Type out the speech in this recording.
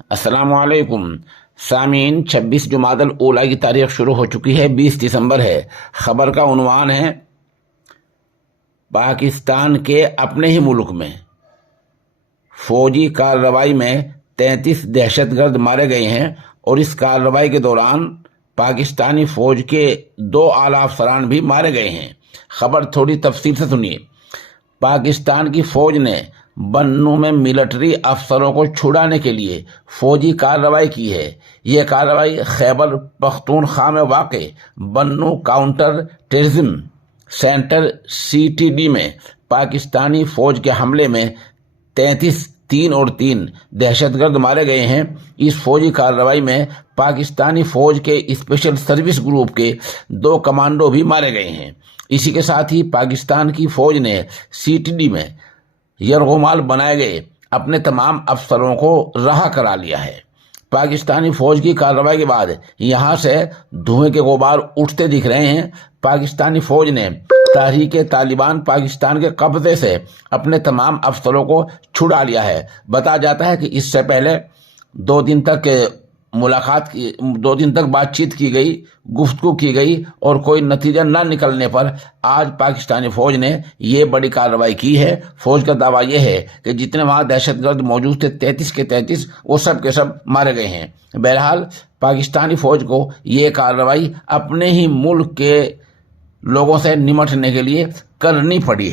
السلام علیکم سامعین، 26 جمادی الاولیٰ کی تاریخ شروع ہو چکی ہے، 20 دسمبر ہے۔ خبر کا عنوان ہے پاکستان کے اپنے ہی ملک میں فوجی کارروائی میں 33 دہشت گرد مارے گئے ہیں، اور اس کارروائی کے دوران پاکستانی فوج کے 2 اعلیٰ افسران بھی مارے گئے ہیں۔ خبر تھوڑی تفصیل سے سنیے۔ پاکستان کی فوج نے بنوں میں ملٹری افسروں کو چھڑانے کے لیے فوجی کارروائی کی ہے۔ یہ کارروائی خیبر پختونخوا میں واقع بنوں کاؤنٹر ٹیررزم سینٹر CTD میں پاکستانی فوج کے حملے میں 3 دہشت گرد مارے گئے ہیں۔ اس فوجی کارروائی میں پاکستانی فوج کے اسپیشل سروس گروپ کے 2 کمانڈو بھی مارے گئے ہیں۔ اسی کے ساتھ ہی پاکستان کی فوج نے CTD میں یرغمال بنائے گئے اپنے تمام افسروں کو رہا کرا لیا ہے۔ پاکستانی فوج کی کارروائی کے بعد یہاں سے دھوئیں کے غبار اٹھتے دکھ رہے ہیں۔ پاکستانی فوج نے تحریک طالبان پاکستان کے قبضے سے اپنے تمام افسروں کو چھڑا لیا ہے۔ بتایا جاتا ہے کہ اس سے پہلے 2 دن تک بات چیت کی گئی، گفتگو کی گئی، اور کوئی نتیجہ نہ نکلنے پر آج پاکستانی فوج نے یہ بڑی کارروائی کی ہے۔ فوج کا دعویٰ یہ ہے کہ جتنے وہاں دہشت گرد موجود تھے 33 کے 33 وہ سب کے سب مارے گئے ہیں۔ بہرحال پاکستانی فوج کو یہ کارروائی اپنے ہی ملک کے لوگوں سے نمٹنے کے لیے کرنی پڑی ہے۔